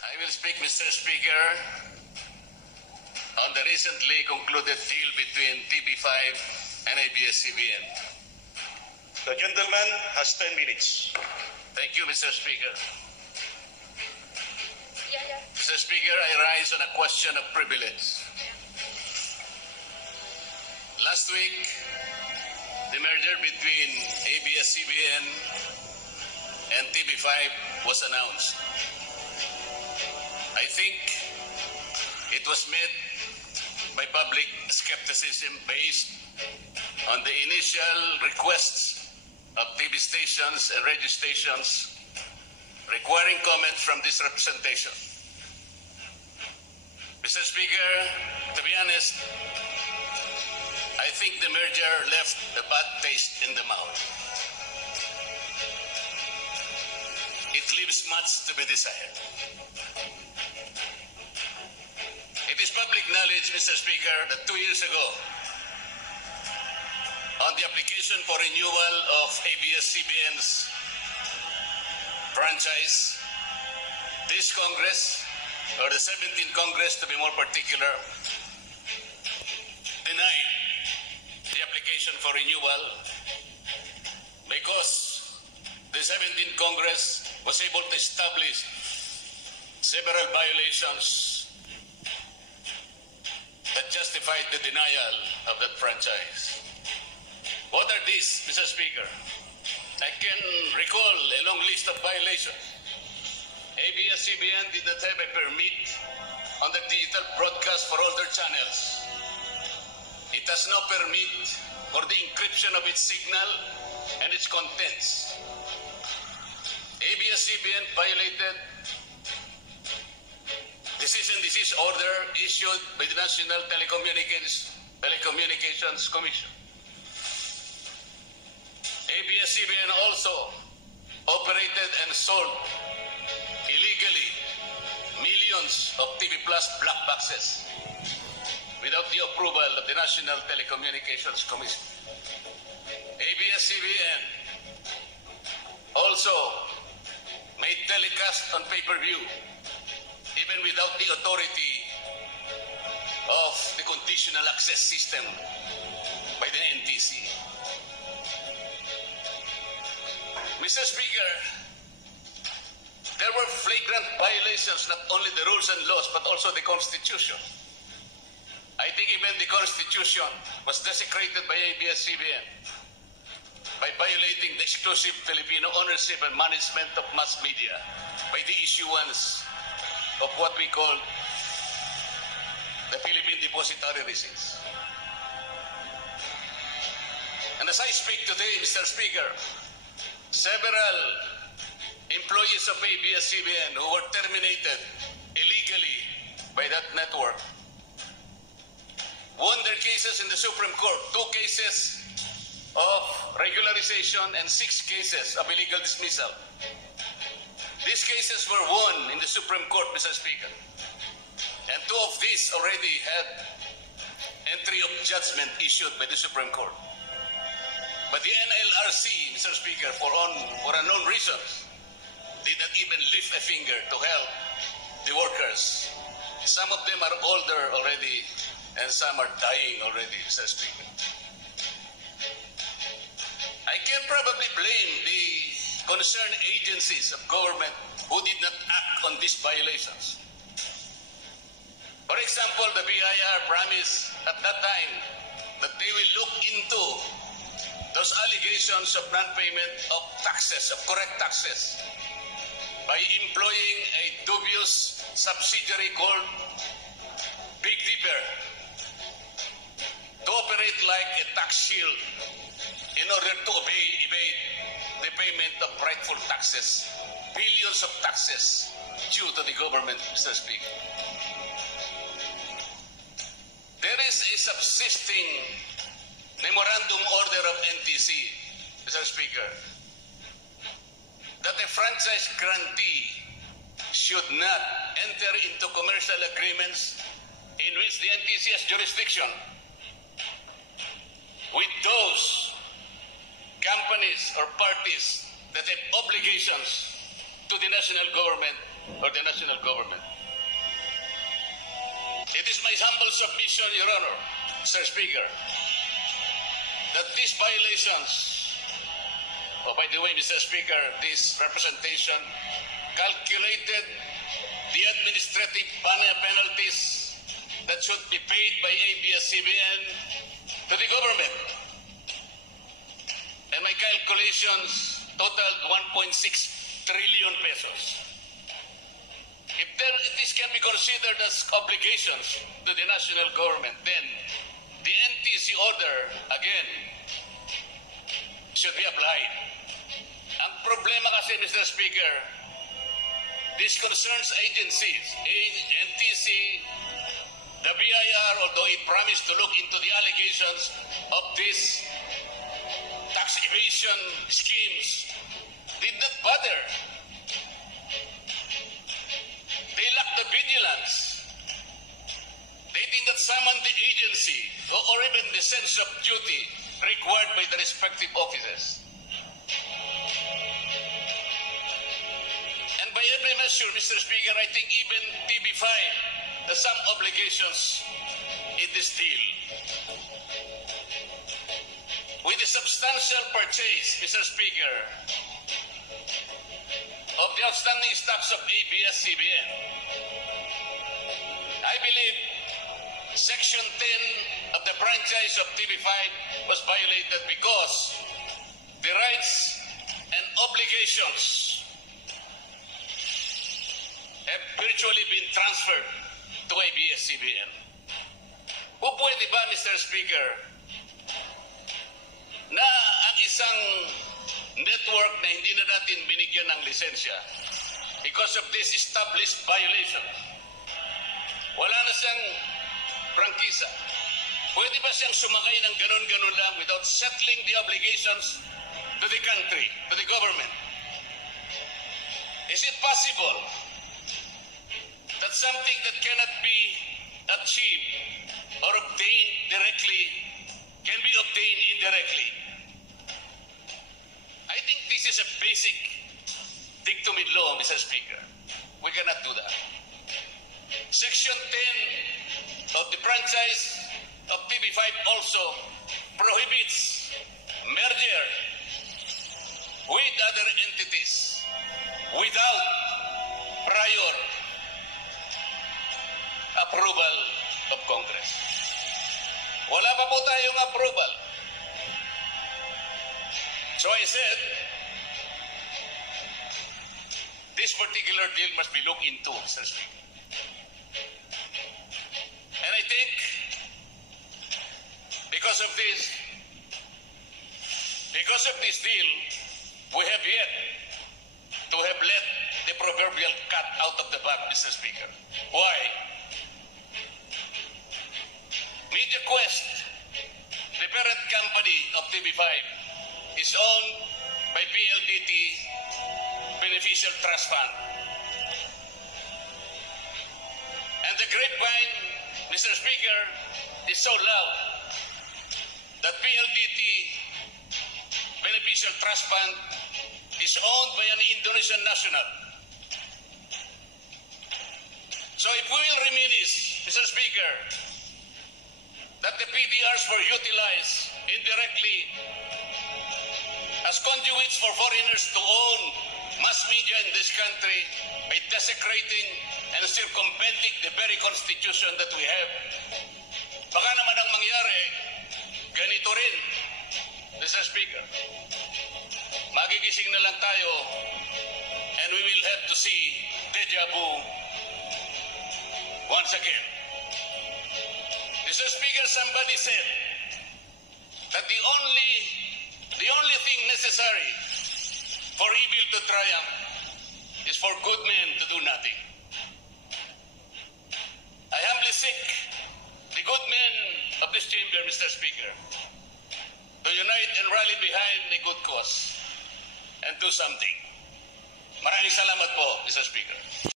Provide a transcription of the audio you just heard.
I will speak, Mr. Speaker, on the recently concluded deal between TV5 and ABS-CBN. The gentleman has 10 minutes. Thank you, Mr. Speaker. Yeah. Mr. Speaker, I rise on a question of privilege. Last week, the merger between ABS-CBN and TV5 was announced. I think it was met by public skepticism based on the initial requests of TV stations and radio stations requiring comments from this representation. Mr. Speaker, to be honest, I think the merger left a bad taste in the mouth. It leaves much to be desired. It is public knowledge, Mr. Speaker, that 2 years ago, on the application for renewal of ABS-CBN's franchise, this Congress, or the 17th Congress to be more particular, denied the application for renewal because the 17th Congress was able to establish several violations that justified the denial of that franchise. What are these, Mr. Speaker? I can recall a long list of violations. ABS-CBN did not have a permit on the digital broadcast for all their channels. It has no permit for the encryption of its signal and its contents. ABS-CBN violated the cease and desist order issued by the National Telecommunications Commission. ABS-CBN also operated and sold illegally millions of TV Plus black boxes without the approval of the National Telecommunications Commission. ABS-CBN also made telecast on pay-per-view even without the authority of the conditional access system by the NTC. Mr. Speaker, there were flagrant violations, not only the rules and laws, but also the Constitution. I think even the Constitution was desecrated by ABS-CBN by violating the exclusive Filipino ownership and management of mass media by the issuance of what we call the Philippine Depository Receipts. And as I speak today, Mr. Speaker, several employees of ABS-CBN who were terminated illegally by that network won their cases in the Supreme Court, 2 cases of regularization and 6 cases of illegal dismissal. These cases were won in the Supreme Court, Mr. Speaker. And 2 of these already had entry of judgment issued by the Supreme Court. But the NLRC, Mr. Speaker, for unknown reasons, did not even lift a finger to help the workers. Some of them are older already, and some are dying already, Mr. Speaker. I can probably blame the concerned agencies of government who did not act on these violations. For example, the BIR promised at that time that they will look into those allegations of non-payment of taxes, of correct taxes, by employing a dubious subsidiary called Big Dipper to operate like a tax shield in order to evade the payment of rightful taxes, billions of taxes due to the government, Mr. Speaker. There is a subsisting memorandum order of NTC, Mr. Speaker, that a franchise grantee should not enter into commercial agreements in which the NTC has jurisdiction with those companies or parties that have obligations to the national government or the national government. It is my humble submission, Your Honor, Mr. Speaker, that these violations, by the way, Mr. Speaker, this representation calculated the administrative penalties that should be paid by ABS-CBN to the government. And my calculations totaled 1.6 trillion pesos. If this can be considered as obligations to the national government, then the NTC order, again, should be applied. Ang problema kasi, Mr. Speaker, this concerns agencies, NTC, the BIR, although it promised to look into the allegations of these tax evasion schemes, did not bother. They lacked the vigilance. They did not summon the agency or even the sense of duty required by the respective offices. And by every measure, Mr. Speaker, I think even TV5 has some obligations in this deal. With the substantial purchase, Mr. Speaker, of the outstanding stocks of ABS-CBN, I believe Section 10 of the franchise of TV5 was violated because the rights and obligations have virtually been transferred to ABS-CBN. O pwede ba, Mr. Speaker, na ang isang network na hindi na natin binigyan ng lisensya because of this established violation, wala na siyang prangkisa, pwede ba siyang sumakay ng ganon-ganon lang without settling the obligations to the country, to the government? Is it possible that something that cannot be achieved or obtained directly can be obtained indirectly? I think this is a basic dictum in law, Mr. Speaker. We cannot do that. Section 10 of the franchise of TV5 also prohibits merger with other entities without prior approval of Congress. Wala pa po tayong approval. So I said, this particular deal must be looked into, Mr. Speaker. And I think, because of this deal, we have yet to have let the proverbial cat out of the bag, Mr. Speaker. Why? MediaQuest, the parent company of TV5, is owned by PLDT Beneficial Trust Fund. And the grapevine, Mr. Speaker, is so loud that PLDT Beneficial Trust Fund is owned by an Indonesian national. So if we will reminisce, Mr. Speaker, that the PDRs were utilized indirectly as conduits for foreigners to own mass media in this country by desecrating and circumventing the very constitution that we have, baka naman ang mangyari, ganito rin, Mr. Speaker. Magigising na lang tayo and we will have to see deja vu once again. Mr. Speaker, somebody said that the only thing necessary for evil to triumph is for good men to do nothing. I humbly seek the good men of this chamber, Mr. Speaker, to unite and rally behind a good cause and do something. Maraming salamat po, Mr. Speaker.